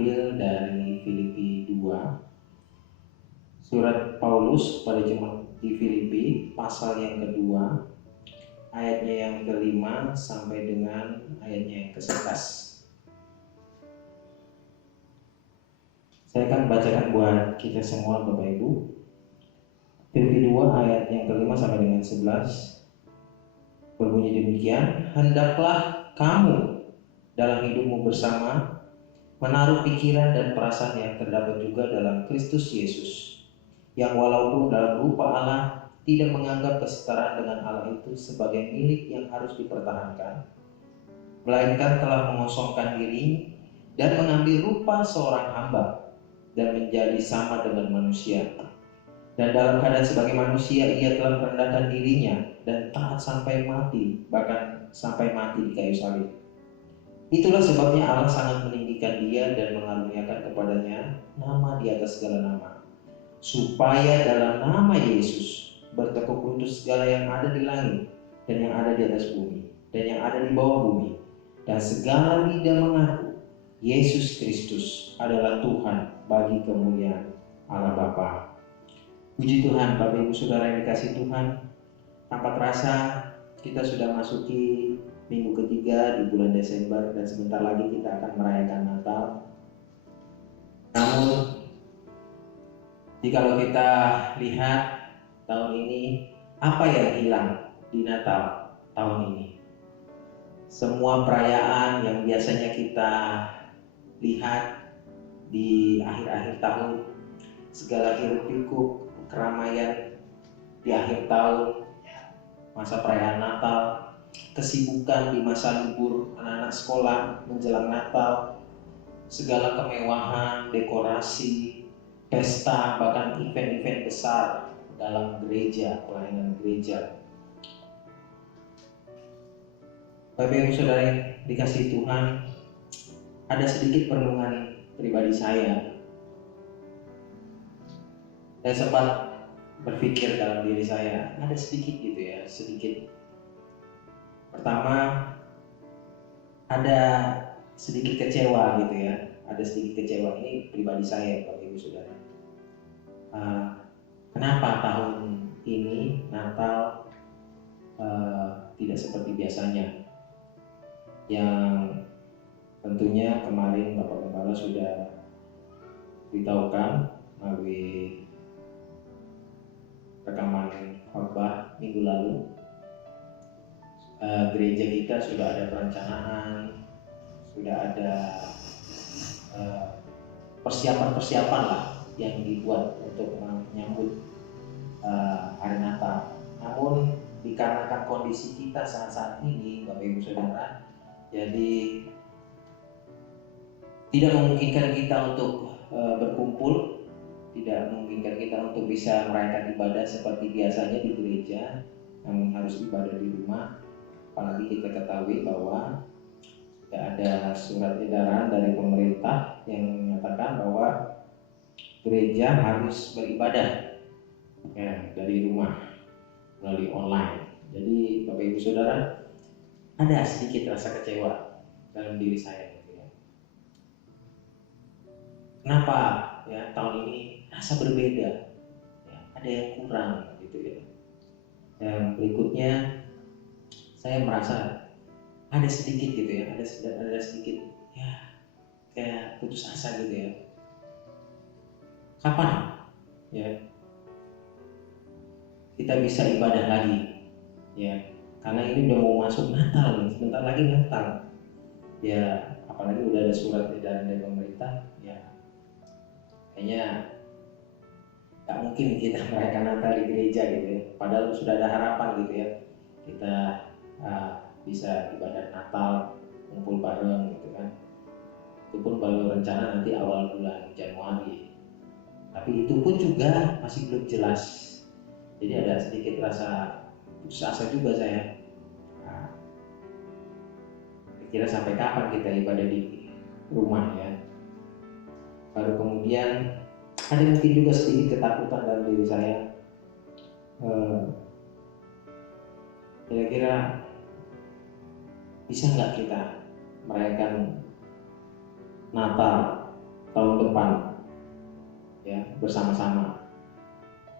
ambil dari Filipi 2. Surat Paulus pada jemaat di Filipi pasal yang kedua, ayatnya yang kelima sampai dengan ayatnya yang ke-11. Saya akan bacakan buat kita semua Bapak Ibu. Filipi 2 ayat yang kelima sampai dengan 11 berbunyi demikian, hendaklah kamu dalam hidupmu bersama menaruh pikiran dan perasaan yang terdapat juga dalam Kristus Yesus, yang walaupun dalam rupa Allah tidak menganggap kesetaraan dengan Allah itu sebagai milik yang harus dipertahankan, melainkan telah mengosongkan diri dan mengambil rupa seorang hamba dan menjadi sama dengan manusia. Dan dalam keadaan sebagai manusia ia telah merendahkan dirinya dan taat sampai mati, bahkan sampai mati di kayu salib. Itulah sebabnya Allah sangat meninggikan dia dan mengaruniakan kepadanya nama di atas segala nama, supaya dalam nama Yesus bertekuk lutut segala yang ada di langit dan yang ada di atas bumi dan yang ada di bawah bumi, dan segala lidah mengaku Yesus Kristus adalah Tuhan bagi kemuliaan Allah Bapa. Puji Tuhan, Bapak Ibu Saudara yang dikasihi Tuhan, tanpa terasa kita sudah masuki minggu ketiga di bulan Desember dan sebentar lagi kita akan merayakan Natal. Namun, jika kita lihat tahun ini, apa yang hilang di Natal tahun ini? Semua perayaan yang biasanya kita lihat di akhir-akhir tahun, segala hiruk-pikuk keramaian di akhir tahun, masa perayaan Natal, kesibukan di masa libur anak-anak sekolah menjelang Natal, segala kemewahan, dekorasi, pesta, bahkan event-event besar dalam gereja, pelayanan gereja. Bapak Ibu Saudara yang dikasihi Tuhan, ada sedikit perenungan pribadi saya. Saya sempat berpikir dalam diri saya, ada sedikit gitu ya, sedikit. Pertama, ada sedikit kecewa gitu ya, ada sedikit kecewa. Ini pribadi saya, Bapak Ibu Saudara. Kenapa tahun ini Natal tidak seperti biasanya? Yang tentunya kemarin Bapak Gembala sudah beritahukan melalui rekaman khotbah minggu lalu, gereja kita sudah ada perencanaan, sudah ada persiapan-persiapan lah yang dibuat untuk menyambut hari Natal. Namun dikarenakan kondisi kita saat ini, Bapak Ibu Saudara, jadi tidak memungkinkan kita untuk berkumpul, tidak memungkinkan kita untuk bisa merayakan ibadah seperti biasanya di gereja, namun harus ibadah di rumah. Apalagi kita ketahui bahwa tidak ada surat edaran dari pemerintah yang menyatakan bahwa gereja harus beribadah ya, dari rumah melalui online. Jadi Bapak Ibu Saudara, ada sedikit rasa kecewa dalam diri saya gitu ya. Kenapa ya tahun ini rasa berbeda, ya, ada yang kurang gitu ya. Yang berikutnya saya merasa ada sedikit gitu ya, ada sedikit ya kayak putus asa gitu ya. Kapan ya kita bisa ibadah lagi ya, karena ini udah mau masuk Natal nih, sebentar lagi Natal ya, apalagi udah ada surat edaran dari pemerintah ya. Kayaknya gak mungkin kita merayakan Natal di gereja gitu ya. Padahal sudah ada harapan gitu ya, kita bisa ibadah Natal, kumpul bareng gitu kan. Itu pun baru rencana nanti awal bulan Januari. Tapi itu pun juga masih belum jelas. Jadi ada sedikit rasa putus asa juga saya. Kira sampai kapan kita ibadah di rumah ya. Baru kemudian ada mungkin juga sedikit ketakutan dalam diri saya. Kira-kira bisa nggak kita merayakan Natal tahun depan ya bersama-sama.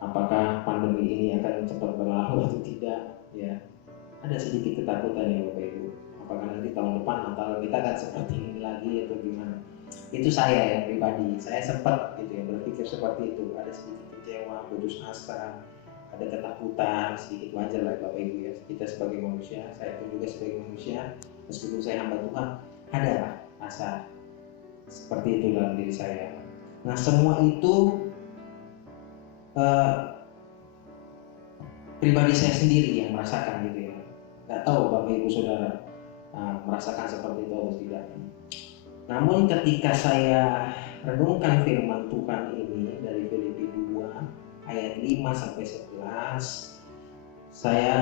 Apakah pandemi ini akan cepat berlalu atau tidak ya, ada sedikit ketakutan ya Bapak Ibu. Apakah nanti tahun depan Natal kita akan seperti ini lagi atau gimana? Itu saya ya pribadi, saya sempat gitu ya berpikir seperti itu, ada sedikit kecewa, putus asa, ada ketakutan, sedikit wajar lah Bapak Ibu ya. Kita sebagai manusia, saya pun juga sebagai manusia, meskipun saya hamba Tuhan, ada rasa seperti itu dalam diri saya. Nah semua itu pribadi saya sendiri yang merasakan gitu ya. Nggak tahu Bapak Ibu Saudara merasakan seperti itu atau tidak. Namun ketika saya renungkan firman Tuhan ini dari Filipi 2 ayat 5 sampai 11, saya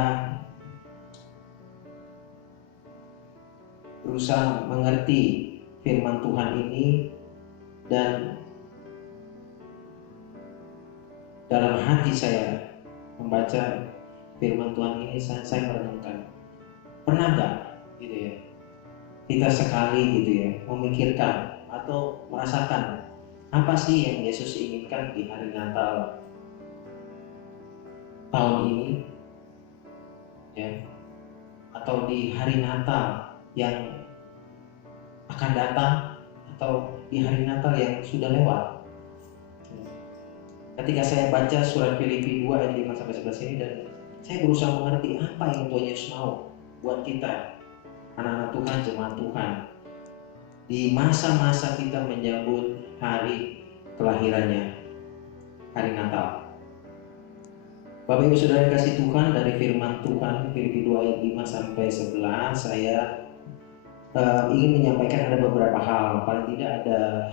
berusaha mengerti firman Tuhan ini, dan dalam hati saya membaca firman Tuhan ini, saya merenungkan, pernah nggak gitu ya kita sekali gitu ya memikirkan atau merasakan apa sih yang Yesus inginkan di hari Natal tahun ini ya, atau di hari Natal yang akan datang, atau di hari Natal yang sudah lewat. Ketika saya baca surat Filipi 2 ayat 5 sampai 11 ini, dan saya berusaha mengerti apa yang Tuhan Yesus mau buat kita, anak-anak Tuhan, jemaat Tuhan, di masa-masa kita menyambut hari kelahirannya, hari Natal. Bapak Ibu Saudara yang kasih Tuhan, dari firman Tuhan Filipi 2 ayat 5 sampai 11, saya ingin menyampaikan ada beberapa hal, paling tidak ada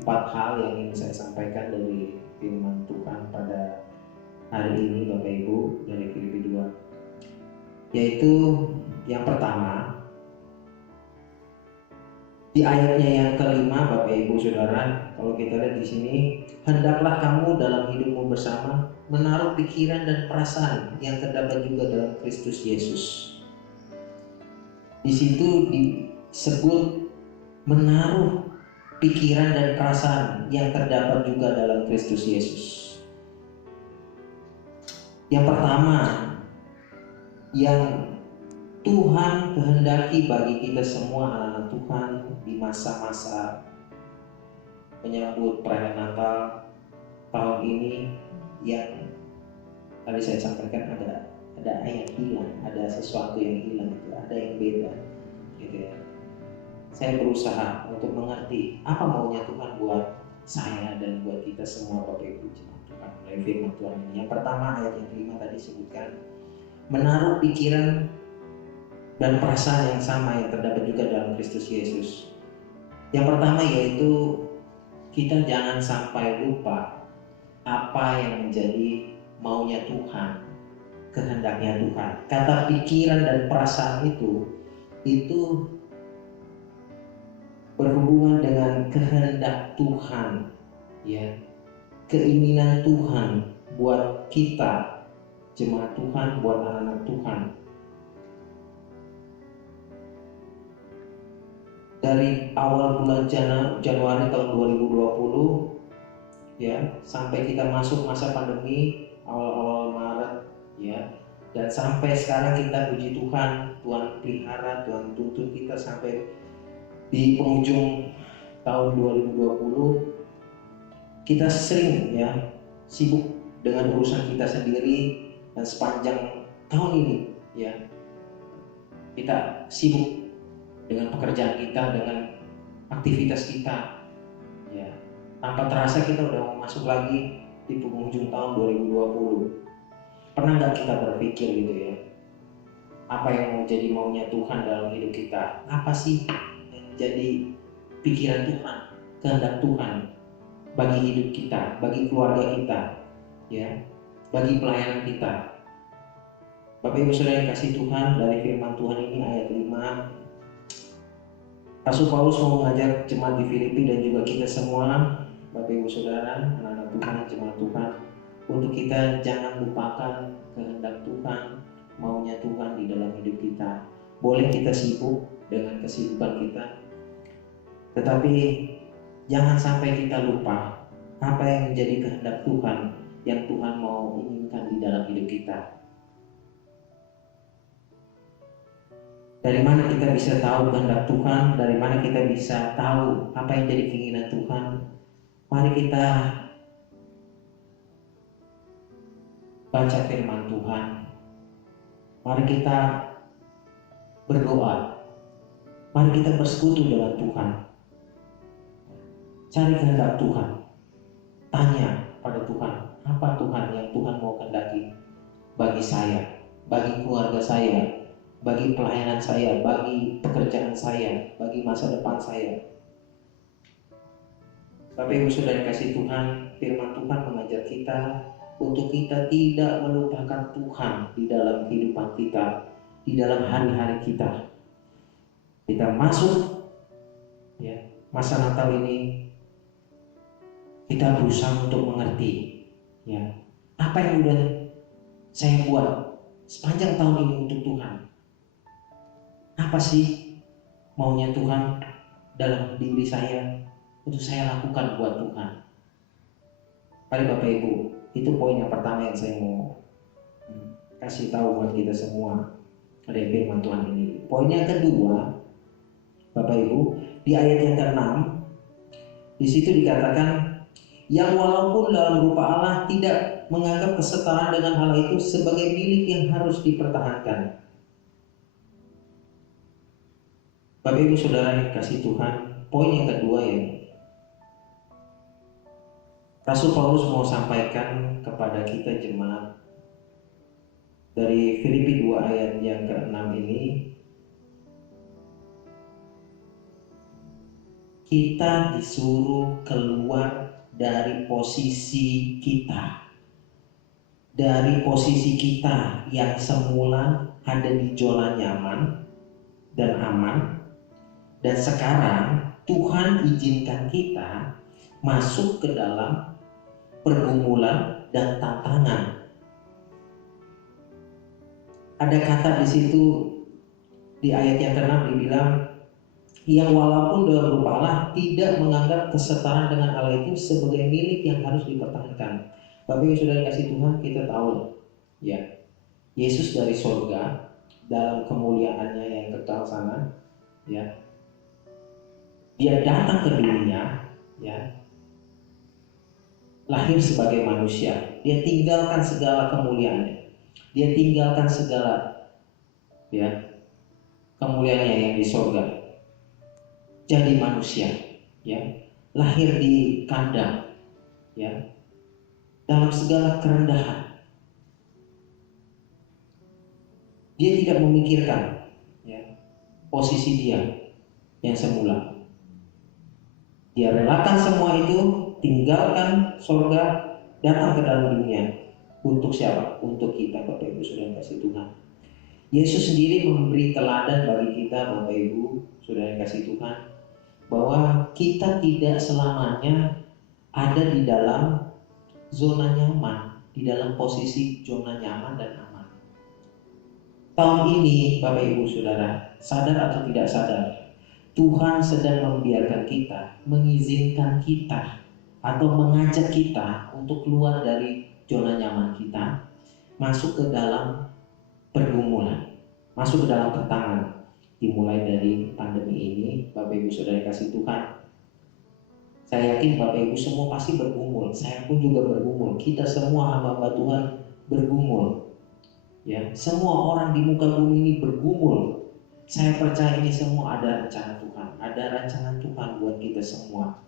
4 hal yang ingin saya sampaikan dari firman Tuhan pada hari ini Bapak Ibu, dari Filipi 2. Yaitu yang pertama, di ayatnya yang kelima Bapak Ibu Saudara, kalau kita lihat di sini, hendaklah kamu dalam hidupmu bersama menaruh pikiran dan perasaan yang terdapat juga dalam Kristus Yesus. Di situ disebut menaruh pikiran dan perasaan yang terdapat juga dalam Kristus Yesus. Yang pertama yang Tuhan kehendaki bagi kita semua anak-anak Tuhan di masa-masa menyambut perayaan Natal tahun ini, yang tadi saya sampaikan ada yang hilang, ada sesuatu yang hilang, ada yang beda gitu ya. Saya berusaha untuk mengerti apa maunya Tuhan buat saya dan buat kita semua Bapak Ibu jemaat Tuhan melalui firman Tuhan ini. Yang pertama ayat yang kelima tadi sebutkan menaruh pikiran dan perasaan yang sama yang terdapat juga dalam Kristus Yesus. Yang pertama yaitu kita jangan sampai lupa apa yang menjadi maunya Tuhan, kehendaknya Tuhan. Kata pikiran dan perasaan itu berhubungan dengan kehendak Tuhan ya, keinginan Tuhan buat kita jemaat Tuhan, buat anak-anak Tuhan. Dari awal bulan Januari tahun 2020 ya, sampai kita masuk masa pandemi awal-awal Maret ya, dan sampai sekarang kita puji Tuhan, Tuhan pelihara, Tuhan tuntun kita sampai di penghujung tahun 2020. Kita sering ya sibuk dengan urusan kita sendiri, dan sepanjang tahun ini ya kita sibuk dengan pekerjaan kita, dengan aktivitas kita ya. Tanpa terasa kita udah mau masuk lagi di penghujung tahun 2020. Pernah nggak kita berpikir gitu ya, apa yang mau jadi maunya Tuhan dalam hidup kita? Apa sih yang jadi pikiran Tuhan, kehendak Tuhan bagi hidup kita, bagi keluarga kita ya, bagi pelayanan kita? Bapak Ibu Saudara yang kasih Tuhan, dari firman Tuhan ini ayat 5, Rasul Paulus mau mengajar jemaat di Filipi dan juga kita semua Bapak Ibu Saudara, anak-anak Tuhan, jemaat Tuhan, untuk kita jangan lupakan kehendak Tuhan, maunya Tuhan di dalam hidup kita. Boleh kita sibuk dengan kesibukan kita, tetapi Jangan sampai kita lupa apa yang menjadi kehendak Tuhan, yang Tuhan mau inginkan di dalam hidup kita. Dari mana kita bisa tahu kehendak Tuhan? Dari mana kita bisa tahu apa yang jadi keinginan Tuhan? Mari kita baca firman Tuhan. Mari kita berdoa. Mari kita bersekutu dengan Tuhan. Cari kehendak Tuhan. Tanya pada Tuhan, apa Tuhan yang Tuhan mau kehendaki bagi saya, bagi keluarga saya, bagi pelayanan saya, bagi pekerjaan saya, bagi masa depan saya. Bapak Ibu Saudara yang kasih Tuhan, firman Tuhan mengajar kita untuk kita tidak melupakan Tuhan di dalam kehidupan kita, di dalam hari-hari kita. Kita masuk masa Natal ini, kita berusaha untuk mengerti apa yang udah saya buat sepanjang tahun ini untuk Tuhan. Apa sih maunya Tuhan dalam diri saya untuk saya lakukan buat Tuhan. Mari Bapak Ibu, itu poin yang pertama yang saya mau kasih tahu buat kita semua dari firman Tuhan ini. Poin yang kedua, Bapak Ibu, di ayat yang ke-6, di situ dikatakan, yang walaupun dalam rupa Allah tidak menganggap kesetaraan dengan Allah itu sebagai milik yang harus dipertahankan. Bapak Ibu Saudara yang kasih Tuhan, poin yang kedua Rasul Paulus mau sampaikan kepada kita jemaat dari Filipi 2 ayat yang ke-6 ini, kita disuruh keluar dari posisi kita. Dari posisi kita yang semula ada di zona nyaman dan aman, dan sekarang Tuhan izinkan kita masuk ke dalam pergumulan dan tantangan. Ada kata di situ di ayat yang ke-6 dibilang, yang walaupun dalam rupa Allah tidak menganggap kesetaraan dengan Allah itu sebagai milik yang harus dipertahankan. Bapak Ibu Saudara kasih Tuhan, kita tahu Yesus dari surga dalam kemuliaannya yang kekal sana, dia datang ke dunia, lahir sebagai manusia. Dia tinggalkan segala kemuliaannya, dia tinggalkan segala kemuliaannya yang di surga, jadi manusia, lahir di kandang, dalam segala kerendahan. Dia tidak memikirkan posisi dia yang semula. Dia relakan semua itu, tinggalkan surga, datang ke dalam dunia. Untuk siapa? Untuk kita, Bapak Ibu Saudara kasih Tuhan. Yesus sendiri memberi teladan bagi kita, Bapak Ibu Saudara kasih Tuhan, bahwa kita tidak selamanya ada di dalam zona nyaman, di dalam posisi zona nyaman dan aman. Tahun ini, Bapak Ibu Saudara, sadar atau tidak sadar, Tuhan sedang membiarkan kita, mengizinkan kita, atau mengajak kita untuk keluar dari zona nyaman kita, masuk ke dalam pergumulan, masuk ke dalam tantangan. Dimulai dari pandemi ini, Bapak Ibu Saudara kasih Tuhan, saya yakin Bapak Ibu semua pasti bergumul, saya pun juga bergumul, kita semua hamba-hamba Tuhan bergumul, semua orang di muka bumi ini bergumul. Saya percaya ini semua ada rencana Tuhan, ada rancangan Tuhan buat kita semua.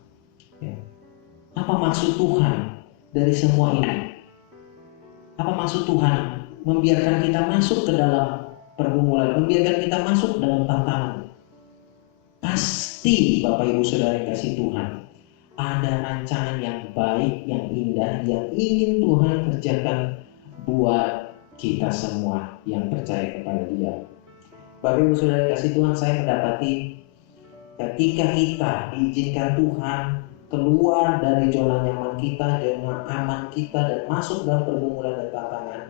Apa maksud Tuhan dari semua ini? Apa maksud Tuhan membiarkan kita masuk ke dalam pergumulan, membiarkan kita masuk dalam tantangan? Pasti Bapak Ibu Saudara yang kasih Tuhan, ada rancangan yang baik, yang indah, yang ingin Tuhan kerjakan buat kita semua yang percaya kepada Dia. Bapak Ibu Saudara kasih Tuhan, saya mendapati ketika kita diizinkan Tuhan keluar dari zona nyaman kita, zona aman kita, dan masuk dalam pergumulan dan tantangan,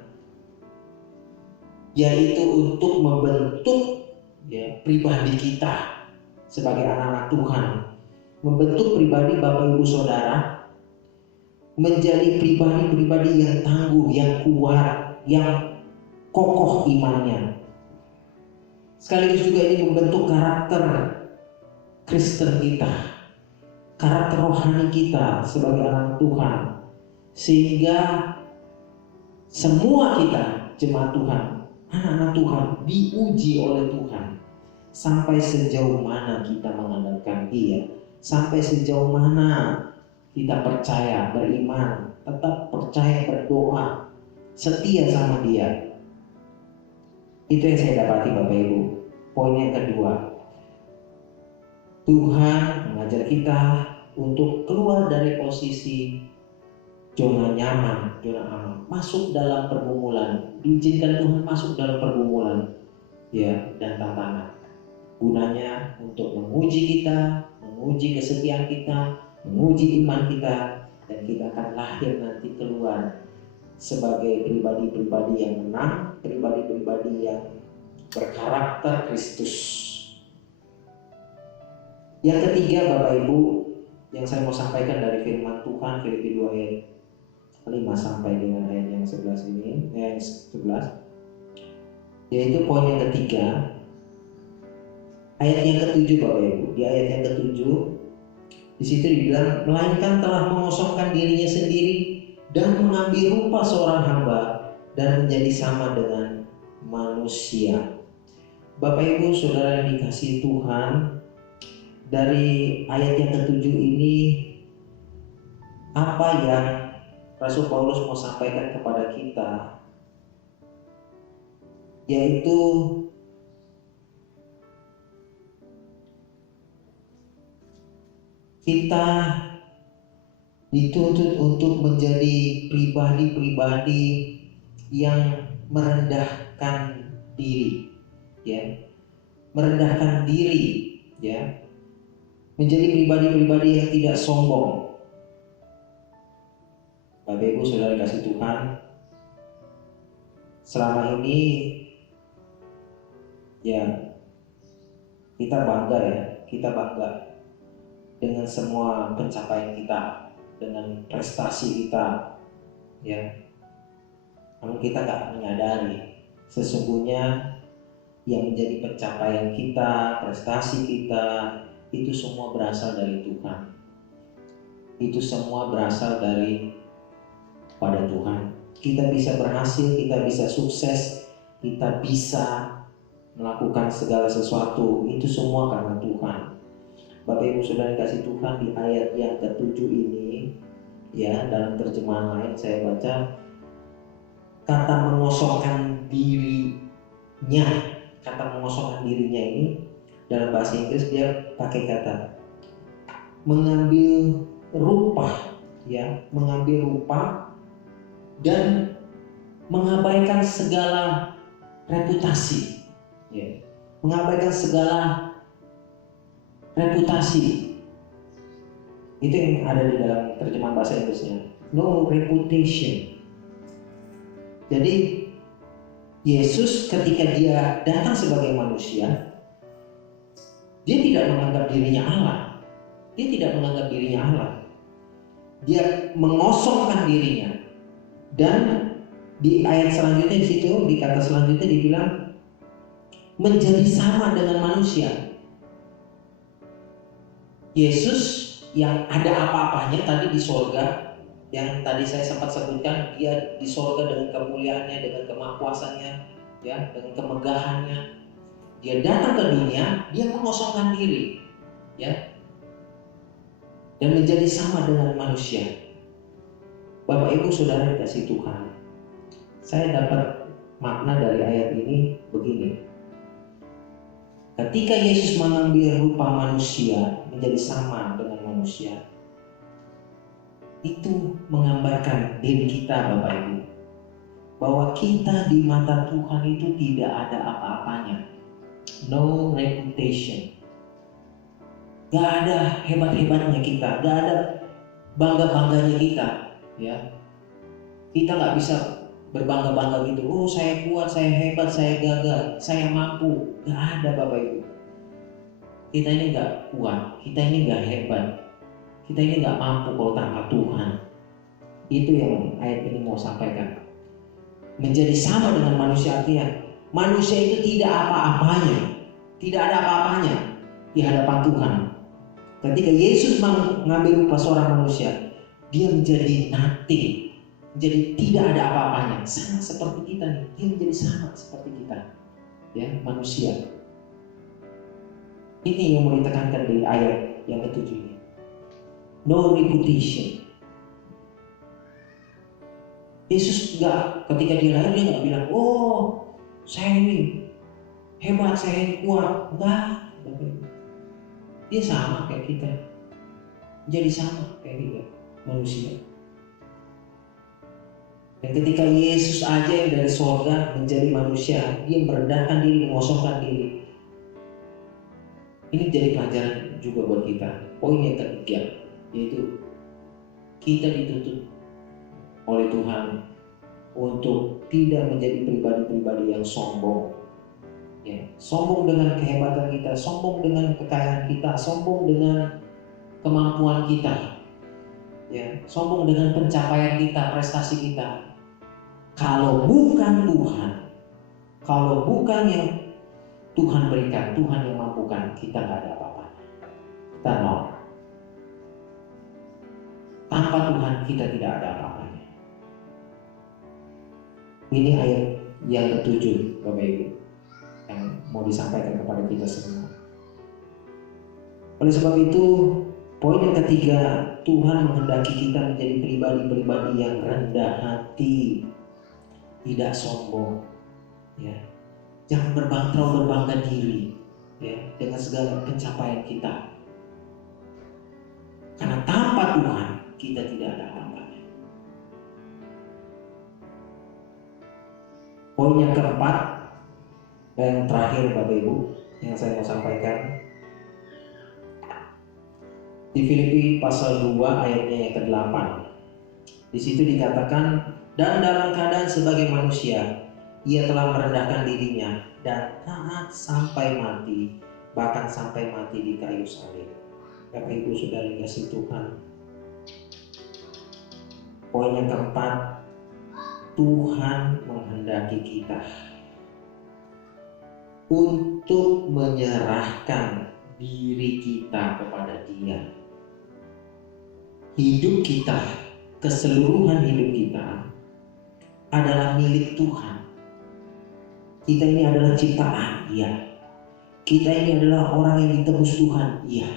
yaitu untuk membentuk pribadi kita sebagai anak-anak Tuhan, membentuk pribadi Bapak Ibu Saudara menjadi pribadi-pribadi yang tangguh, yang kuat, yang kokoh imannya. Sekaligus juga ini membentuk karakter Kristen kita, karakter rohani kita sebagai anak Tuhan, sehingga semua kita jemaat Tuhan, anak-anak Tuhan diuji oleh Tuhan sampai sejauh mana kita mengandalkan Dia, sampai sejauh mana kita percaya, beriman, tetap percaya, berdoa, setia sama Dia. Itu yang saya dapati Bapak Ibu. Poin yang kedua, Tuhan mengajar kita untuk keluar dari posisi zona nyaman, zona aman, masuk dalam pergumulan, diizinkan Tuhan masuk dalam pergumulan, ya, dan tantangan. Gunanya untuk menguji kita, menguji kesetiaan kita, menguji iman kita, dan kita akan lahir nanti keluar sebagai pribadi-pribadi yang menang, pribadi-pribadi yang berkarakter Kristus. Yang ketiga Bapak Ibu, yang saya mau sampaikan dari firman Tuhan Filipi 2 ayat 5 sampai dengan ayat yang 11 ini, ayat 11, yaitu poin yang ketiga, ayat yang ketujuh Bapak Ibu. Di ayat yang ketujuh, di situ dibilang, melainkan telah mengosongkan dirinya sendiri dan mengambil rupa seorang hamba dan menjadi sama dengan manusia. Bapak Ibu Saudara yang dikasihi Tuhan, dari ayat yang ketujuh ini, apa yang Rasul Paulus mau sampaikan kepada kita, yaitu kita dituntut untuk menjadi pribadi-pribadi yang merendahkan diri, ya, merendahkan diri, ya, menjadi pribadi-pribadi yang tidak sombong. Bapak Ibu Saudara kasih Tuhan, selama ini, ya, kita bangga dengan semua pencapaian kita, dengan prestasi kita, ya. Namun kita nggak menyadari sesungguhnya yang menjadi pencapaian kita, prestasi kita, itu semua berasal dari Tuhan. Itu semua berasal dari pada Tuhan. Kita bisa berhasil, kita bisa sukses, kita bisa melakukan segala sesuatu, itu semua karena Tuhan. Bapak Ibu Saudara kasih Tuhan, di ayat yang ketujuh ini, ya, dalam terjemahan lain saya baca kata mengosongkan dirinya. Kata mengosongkan dirinya ini dalam bahasa Inggris dia pakai kata mengambil rupa, ya, mengambil rupa dan mengabaikan segala reputasi, ya, mengabaikan segala reputasi. Itu yang ada di dalam terjemahan bahasa Inggrisnya, no reputation. Jadi Yesus ketika dia datang sebagai manusia, dia tidak menganggap dirinya Allah. Dia tidak menganggap dirinya Allah. Dia mengosongkan dirinya. Dan di ayat selanjutnya, di situ, di kata selanjutnya dibilang menjadi sama dengan manusia. Yesus yang ada apa-apanya tadi di sorga, yang tadi saya sempat sebutkan, dia di sorga dengan kemuliaannya, dengan kemahakuasaannya, ya, dengan kemegahannya. Dia datang ke dunia, dia mengosongkan diri, ya, dan menjadi sama dengan manusia. Bapak Ibu Saudara dikasih Tuhan, saya dapat makna dari ayat ini begini. Ketika Yesus mengambil rupa manusia, menjadi sama dengan manusia, itu menggambarkan diri kita Bapak Ibu, bahwa kita di mata Tuhan itu tidak ada apa-apanya, no reputation. Gak ada hebat-hebatnya kita, gak ada bangga-bangganya kita, ya. Kita gak bisa berbangga-bangga gitu, oh saya kuat, saya hebat, saya gagah, saya mampu. Gak ada Bapak Ibu. Kita ini gak kuat, kita ini gak hebat, Kita ini nggak mampu kalau tanpa Tuhan. Itu yang ayat ini mau sampaikan. Menjadi sama dengan manusia artinya manusia itu tidak apa-apanya, tidak ada apa-apanya di hadapan Tuhan. Ketika Yesus mengambil rupa seorang manusia, dia menjadi nothing, menjadi tidak ada apa-apanya, sama seperti kita nih. Dia menjadi sama seperti kita, ya, manusia. Ini yang mau ditekankan di ayat yang ke-7 ini. No reputation. Yesus ketika dia lahir dia nggak bilang, oh saya ini hebat, saya ini kuat. Enggak. Dia sama kayak kita. Jadi sama kayak kita, manusia. Dan ketika Yesus aja yang dari surga menjadi manusia, dia merendahkan diri, mengosongkan diri. Ini jadi pelajaran juga buat kita. Poin yang ketiga, yaitu kita dituntut oleh Tuhan untuk tidak menjadi pribadi-pribadi yang sombong, ya, sombong dengan kehebatan kita, sombong dengan kekayaan kita, sombong dengan kemampuan kita, ya, sombong dengan pencapaian kita, prestasi kita. Kalau bukan Tuhan, kalau bukan yang Tuhan berikan, Tuhan yang mampukan, kita nggak ada apa-apa. Kita nol. Tanpa Tuhan kita tidak ada apa-apa. Ini ayat yang ke-7, Bapak Ibu, yang mau disampaikan kepada kita semua. Oleh sebab itu, poin yang ketiga, Tuhan menghendaki kita menjadi pribadi-pribadi yang rendah hati, tidak sombong, ya. Jangan terlalu berbangga diri, ya, dengan segala pencapaian kita. Karena tanpa Tuhan kita tidak ada apa-apa. Poin yang keempat dan yang terakhir, Bapak Ibu, yang saya mau sampaikan di Filipi pasal 2 ayatnya yang ke-8. Di situ dikatakan, dan dalam keadaan sebagai manusia ia telah merendahkan dirinya dan taat sampai mati, bahkan sampai mati di kayu salib. Bapak Ibu Saudara dikasihi Tuhan. Poin yang keempat, Tuhan menghendaki kita untuk menyerahkan diri kita kepada Dia. Hidup kita, keseluruhan hidup kita adalah milik Tuhan. Kita ini adalah ciptaan, iya. Kita ini adalah orang yang ditebus Tuhan, iya.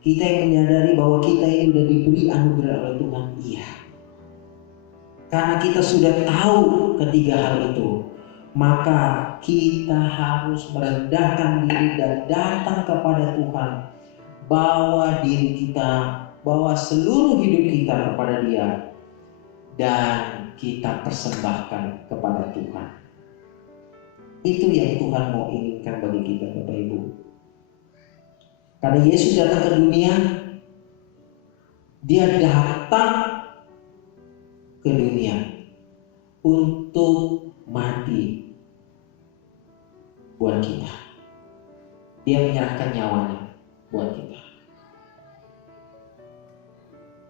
Kita yang menyadari bahwa kita ini sudah diberi anugerah oleh Tuhan, iya. Karena kita sudah tahu ketiga hal itu, maka kita harus merendahkan diri dan datang kepada Tuhan, bawa diri kita, bawa seluruh hidup kita kepada Dia, dan kita persembahkan kepada Tuhan. Itu yang Tuhan mau inginkan bagi kita, Bapak Ibu. Karena Yesus datang ke dunia, Dia datang ke dunia untuk mati buat kita. Dia menyerahkan nyawanya buat kita.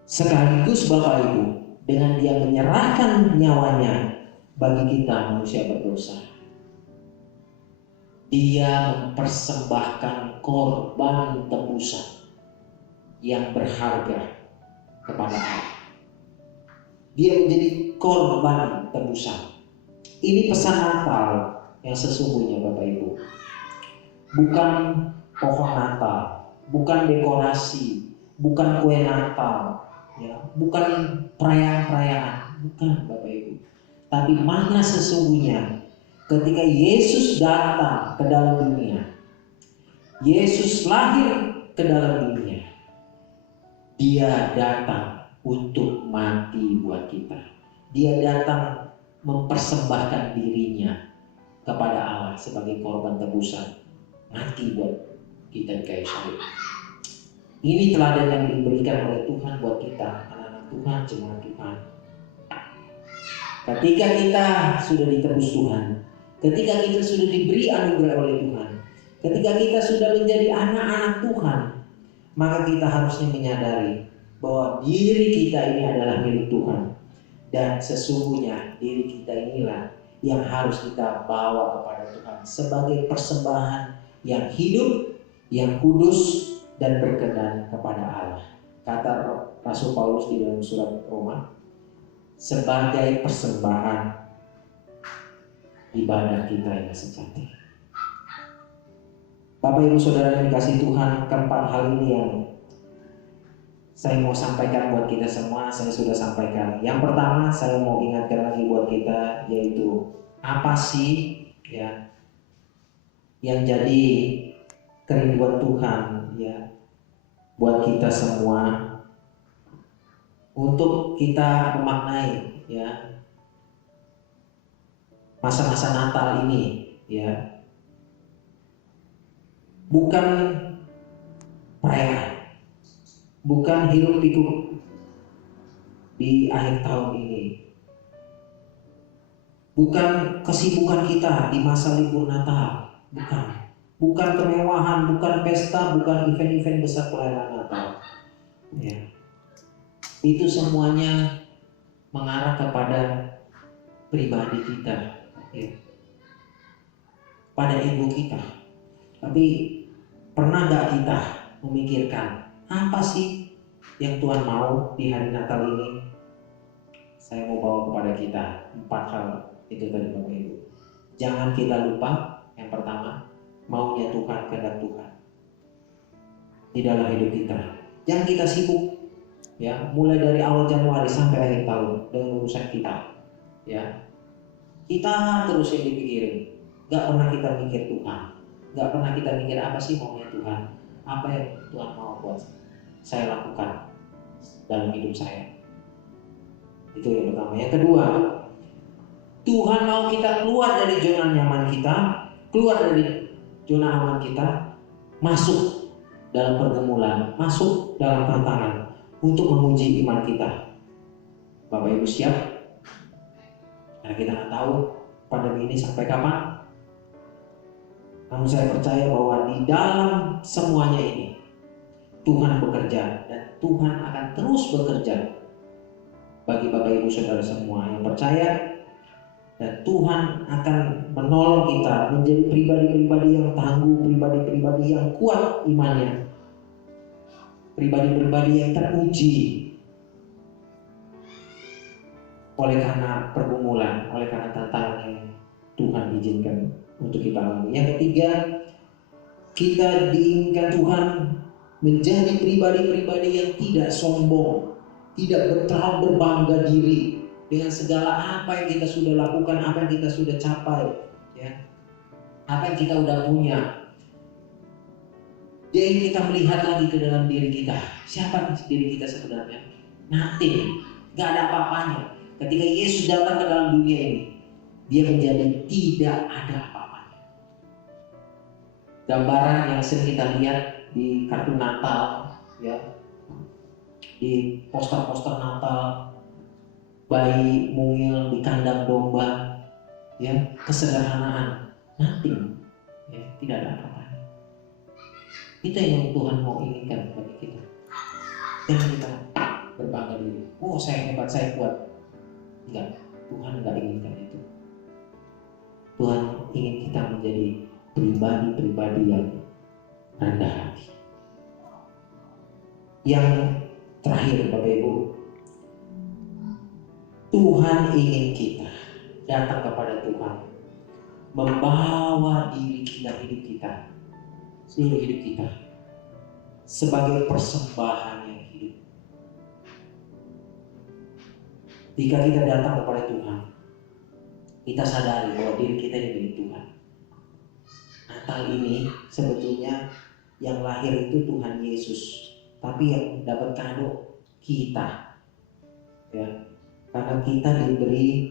Sekaligus Bapak Ibu, dengan Dia menyerahkan nyawanya bagi kita manusia berdosa, Dia mempersembahkan korban tebusan yang berharga kepada Allah. Dia menjadi korban tebusan. Ini pesan Natal yang sesungguhnya, Bapak Ibu. Bukan pohon Natal, bukan dekorasi, bukan kue Natal, ya, bukan perayaan-perayaan, bukan, Bapak Ibu. Tapi makna sesungguhnya ketika Yesus datang ke dalam dunia, Yesus lahir ke dalam dunia, Dia datang untuk mati buat kita. Dia datang mempersembahkan dirinya kepada Allah sebagai korban tebusan, mati buat kita di kayu salib. Ini teladan yang diberikan oleh Tuhan buat kita, anak-anak Tuhan, jemaat Tuhan. Ketika kita sudah ditebus Tuhan, ketika kita sudah diberi anugerah oleh Tuhan, ketika kita sudah menjadi anak-anak Tuhan, maka kita harusnya menyadari bahwa diri kita ini adalah milik Tuhan. Dan sesungguhnya diri kita inilah yang harus kita bawa kepada Tuhan sebagai persembahan yang hidup, yang kudus, dan berkenan kepada Allah. Kata Rasul Paulus di dalam surat Roma, sebagai persembahan ibadah kita yang sejati. Bapak Ibu Saudara yang dikasihi Tuhan, keempat hal ini yang saya mau sampaikan buat kita semua, saya sudah sampaikan. Yang pertama saya mau ingatkan lagi buat kita, yaitu apa sih ya yang jadi kerinduan Tuhan ya buat kita semua untuk kita memaknai ya masa-masa Natal ini ya, bukan perayaan, bukan hiruk pikuk di akhir tahun ini, bukan kesibukan kita di masa libur Natal, bukan kemewahan, bukan pesta, bukan event-event besar perayaan Natal ya. Itu semuanya mengarah kepada pribadi kita ya, pada ego kita. Tapi pernah gak kita memikirkan apa sih yang Tuhan mau di hari Natal ini? Saya mau bawa kepada kita 4 hal itu tadi Bapak Ibu. Jangan kita lupa, yang pertama, maunya Tuhan, kehendak Tuhan di dalam hidup kita. Jangan kita sibuk ya, mulai dari awal Januari sampai akhir tahun dengan urusan kita ya. Kita terus yang dipikirin, gak pernah kita mikir Tuhan, gak pernah kita mikir apa sih maunya Tuhan, apa yang Tuhan mau buat saya lakukan dalam hidup saya. Itu yang pertama. Yang kedua, Tuhan mau kita keluar dari zona nyaman kita, keluar dari zona aman kita, masuk dalam pergumulan, masuk dalam tantangan untuk menguji iman kita. Bapak Ibu siap? Nah, kita nggak tahu pandemi ini sampai kapan. Namun saya percaya bahwa di dalam semuanya ini Tuhan bekerja, dan Tuhan akan terus bekerja bagi Bapak Ibu Saudara semua yang percaya. Dan Tuhan akan menolong kita menjadi pribadi-pribadi yang tangguh, pribadi-pribadi yang kuat imannya, pribadi-pribadi yang teruji oleh karena pergumulan, oleh karena tantangan yang Tuhan izinkan untuk kita alami. Yang ketiga, kita diinginkan Tuhan menjadi pribadi-pribadi yang tidak sombong, tidak terlalu berbangga diri dengan segala apa yang kita sudah lakukan, apa yang kita sudah capai, ya, apa yang kita udah punya. Dia ingin kita melihat lagi ke dalam diri kita. Siapa diri kita sebenarnya? Nothing, gak ada apa-apanya. Ketika Yesus datang ke dalam dunia ini, dia menjadi tidak ada apa-apanya. Gambaran yang sering kita lihat di kartun Natal, ya, di poster-poster Natal, bayi mungil di kandang domba, ya, kesederhanaan, nothing, ya, tidak ada apa-apa. Itu yang Tuhan mau inginkan bagi kita. Jangan kita berbangga diri. Oh, saya hebat, saya kuat. Enggak, Tuhan enggak inginkan itu. Tuhan ingin kita menjadi pribadi-pribadi yang rendah hati. Yang terakhir, Bapak Ibu, Tuhan ingin kita datang kepada Tuhan, membawa diri kita, hidup kita, seluruh hidup kita sebagai persembahan yang hidup. Jika kita datang kepada Tuhan, kita sadari bahwa diri kita ini milik Tuhan. Natal ini sebetulnya yang lahir itu Tuhan Yesus, tapi yang dapat kado kita, ya. Karena kita diberi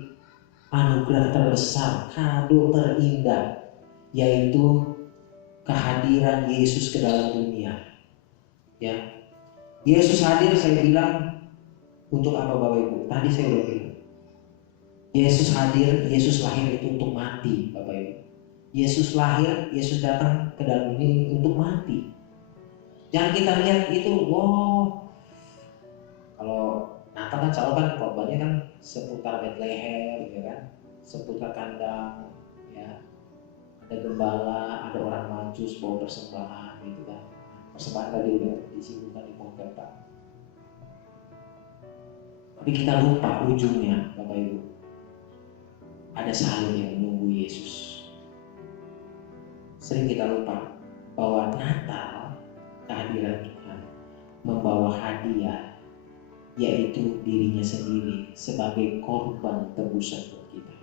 anugerah terbesar, kado terindah, yaitu kehadiran Yesus ke dalam dunia. Ya, Yesus hadir, saya bilang, untuk apa Bapak Ibu? Tadi saya udah bilang, Yesus hadir, Yesus lahir itu untuk mati, Bapak Ibu. Yesus lahir, Yesus datang ke dalam dunia untuk mati. Jangan kita lihat itu, wow, Kalau Natal kan selalu kan korbannya kan seputar Bethlehem, ya kan, seputar kandang, ya, ada gembala, ada orang majus bawa persembahan, gitu kan. Persembahan tadi udah disebutkan di pohon kerta. Tapi kita lupa ujungnya, Bapak Ibu. Ada salib yang menunggu Yesus. Sering kita lupa bahwa Natal, kehadiran Tuhan, membawa hadiah, yaitu dirinya sendiri sebagai korban tebusan buat kita.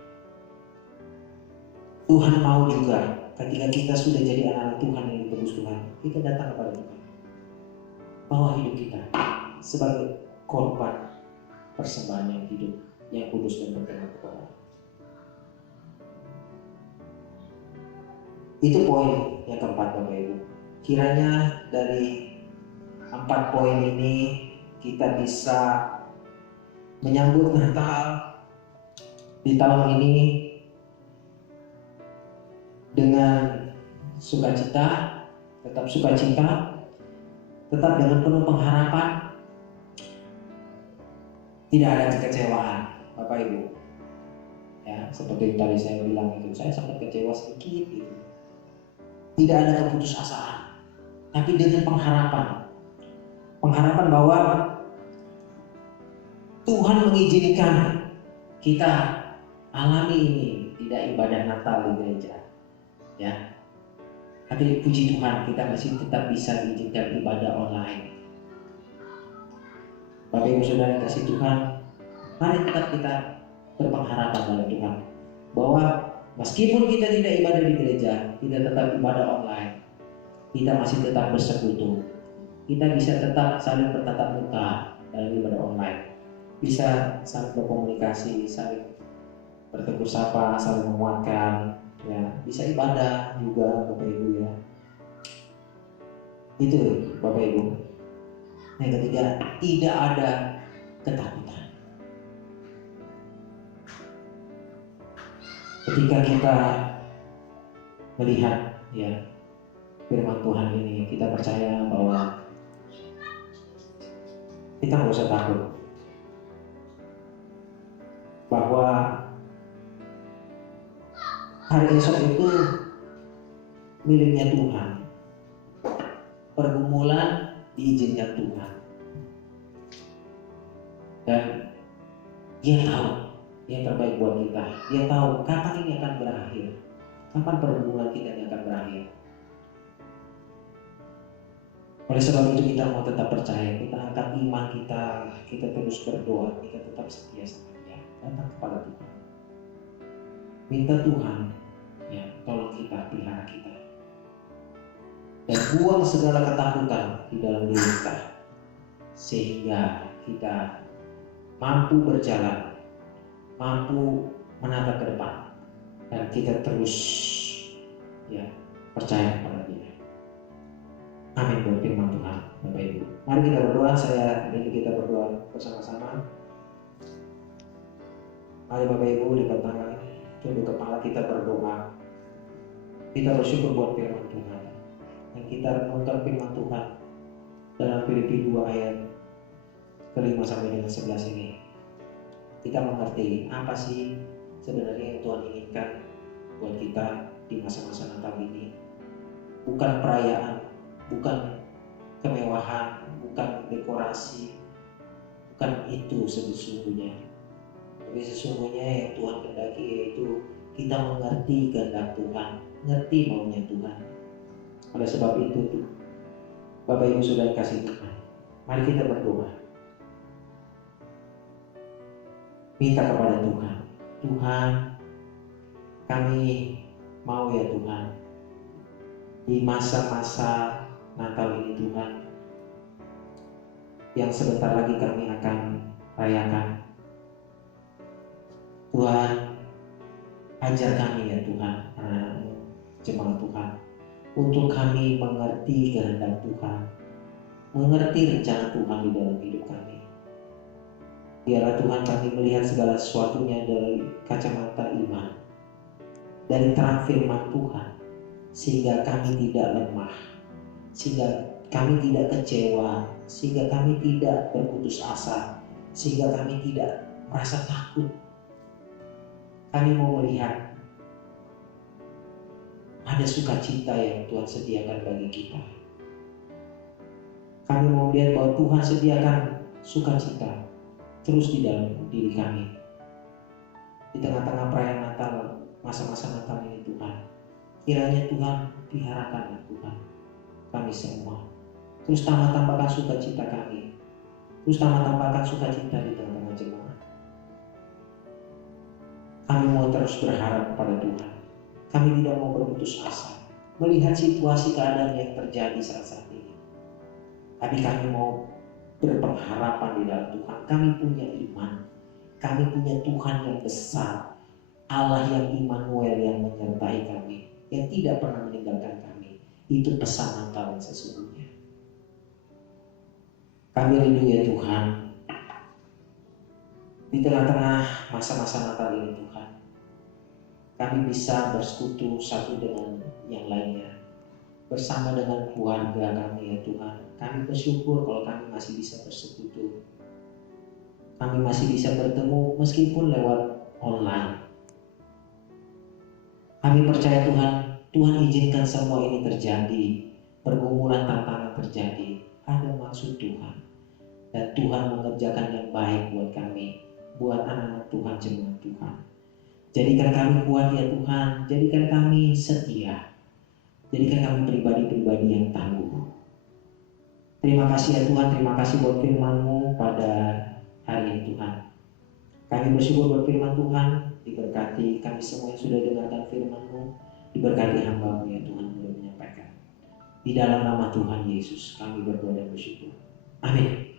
Tuhan mau juga ketika kita sudah jadi anak Tuhan yang ditebus Tuhan, kita datang kepada Tuhan, bawa hidup kita sebagai korban persembahan yang hidup, yang kudus dan berkenan kepada Allah. Itu poin yang keempat, Bapak Ibu. Kiranya dari 4 poin ini kita bisa menyambut Natal di tahun ini dengan sukacita, tetap sukacita, tetap dengan penuh pengharapan, tidak ada kekecewaan, Bapak Ibu. Ya, seperti tadi saya bilang itu, saya sempat kecewa sedikit gitu. Tidak ada keputusasaan, tapi dengan pengharapan bahwa Tuhan mengizinkan kita alami ini, tidak ibadah Natal di gereja, ya. Tapi puji Tuhan, kita masih tetap bisa diizinkan ibadah online. Bapak Ibu Saudara kasih Tuhan, mari tetap kita berpengharapan dalam Tuhan bahwa meskipun kita tidak ibadah di gereja, kita tetap ibadah online, kita masih tetap bersekutu, kita bisa tetap saling bertatap muka dalam ibadah online, bisa saling berkomunikasi, saling bertegur sapa, saling menguatkan, ya, bisa ibadah juga, Bapak Ibu, ya. Itu Bapak Ibu. Yang ketiga, tidak ada ketakutan. Ketika kita melihat, ya, firman Tuhan ini, kita percaya bahwa kita nggak usah takut bahwa hari esok itu miliknya Tuhan. Pergumulan diizinkan Tuhan, dan Dia tahu yang terbaik buat kita. Dia tahu kapan ini akan berakhir, kapan pergumulan kita ini akan berakhir. Oleh sebab itu kita mau tetap percaya, kita angkat iman kita terus berdoa, kita tetap setia sama Dia, datang kepada Tuhan, minta Tuhan, ya, tolong kita, pelihara kita, dan buang segala ketakutan di dalam diri kita, sehingga kita mampu berjalan, mampu menatap ke depan, dan kita terus, ya, percaya kepada Dia. Amin buat firman Tuhan, Bapak Ibu. Mari kita berdoa, saya ingin kita berdoa bersama-sama. Mari Bapak Ibu, lipat tangan, tunduk kepala, kita berdoa. Kita bersyukur buat firman Tuhan, dan kita renungkan firman Tuhan dalam Filipi 2 ayat ke-5 sampai dengan 11 ini. Kita mengerti apa sih sebenarnya yang Tuhan inginkan buat kita di masa-masa Natal ini. Bukan perayaan, bukan kemewahan, bukan dekorasi, bukan itu sesungguhnya. Tapi sesungguhnya yang Tuhan kehendaki yaitu kita mengerti kehendak Tuhan, mengerti maunya Tuhan. Oleh sebab itu, Bapak Ibu Saudara kasih Tuhan, mari kita berdoa. Minta kepada Tuhan, Tuhan, kami mau ya Tuhan, di masa-masa Natal ini Tuhan, yang sebentar lagi kami akan rayakan, Tuhan, ajar kami ya Tuhan, jemaat Tuhan, untuk kami mengerti kehendak Tuhan, mengerti rencana Tuhan di dalam hidup kami. Biarlah Tuhan kami melihat segala sesuatunya dari kacamata iman, dari terang firman Tuhan, sehingga kami tidak lemah, sehingga kami tidak kecewa, sehingga kami tidak berputus asa, sehingga kami tidak merasa takut. Kami mau melihat ada sukacita yang Tuhan sediakan bagi kita. Kami mau lihat bahwa Tuhan sediakan sukacita terus di dalam diri kami. Di tengah-tengah perayaan Natal, masa-masa Natal ini Tuhan, kiranya Tuhan peliharakanlah Tuhan kami semua. Terus tambah-tambahkan sukacita kami. Terus tambah-tambahkan sukacita di tengah-tengah jemaat. Kami mau terus berharap kepada Tuhan. Kami tidak mau berputus asa melihat situasi keadaan yang terjadi saat ini. Tapi kami mau berpengharapan di dalam Tuhan. Kami punya iman. Kami punya Tuhan yang besar. Allah yang Immanuel yang menyertai kami. Yang tidak pernah meninggalkan kami. Itu pesan Natal yang sesungguhnya. Kami rindu ya Tuhan. Di tengah-tengah masa-masa Natal ini Tuhan, kami bisa bersekutu satu dengan yang lainnya. Bersama dengan keluarga kami ya Tuhan. Kami bersyukur kalau kami masih bisa bersekutu. Kami masih bisa bertemu meskipun lewat online. Kami percaya Tuhan, Tuhan izinkan semua ini terjadi. Pergumulan tantangan terjadi. Ada maksud Tuhan. Dan Tuhan mengerjakan yang baik buat kami. Buat anak-anak Tuhan, jemaat Tuhan. Jadikan kami kuat ya Tuhan. Jadikan kami setia. Jadikan kami pribadi-pribadi yang tangguh. Terima kasih ya Tuhan, terima kasih buat firman-Mu pada hari ini Tuhan. Kami bersyukur buat firman Tuhan, diberkati kami semua yang sudah dengarkan firman-Mu, diberkati hamba-Mu ya Tuhan sudah menyampaikan. Di dalam nama Tuhan Yesus kami berdoa dan bersyukur. Amin.